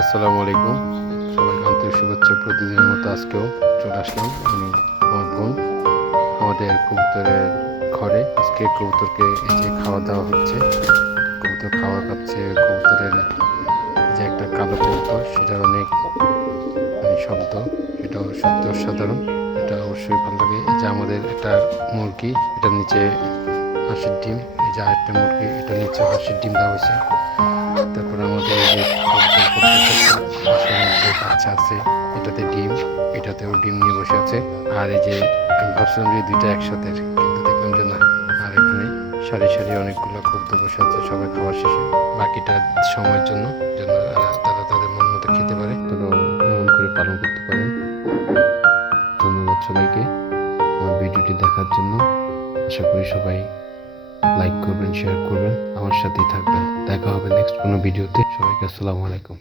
আসসালামু আলাইকুম, সবাইকে আন্তরিক শুভেচ্ছা। প্রতিদিনের মতো আজকেও চলে আসলাম আমি, আমার বোন, আমাদের কবুতরের ঘরে। আজকে কবুতরকে এই যে খাওয়া দাওয়া হচ্ছে, কবুতর খাওয়া খাচ্ছে। কবুতরের যে একটা কালো কবুতর, সেটার অনেক শব্দ, সেটা সত্যি অসাধারণ, এটা অবশ্যই ভালো লাগে। এই যে আমাদের একটা মুরগি, এটার নিচে হাঁসের ডিম, এই যে আরেকটা মুরগি, এটার নিচে হাঁসের ডিম দেওয়া হয়েছে। তারপরে আমাদের এই যে বাসার মধ্যে বাচ্চা আছে, এটাতে ডিম, এটাতেও ডিম নিয়ে বসে আছে। আর এই যে আমি ভাবছিলাম যে দুইটা একসাথে, কিন্তু দেখলাম যে না। আর এখানে সারি সারি অনেকগুলো কবুতর বসে আছে, সবাই খাওয়ার শেষে বাকিটা সময়ের জন্য, যেন তারা তাদের মন মতো খেতে পারে। তারাও এমন করে পালন করতে পারেন। ধন্যবাদ সবাইকে আমার ভিডিওটি দেখার জন্য। আশা করি সবাই লাইক করবেন, শেয়ার করবেন, আমার সাথেই থাকবেন। দেখা হবে নেক্সট কোনো ভিডিওতে। সবাইকে আসসালামু আলাইকুম।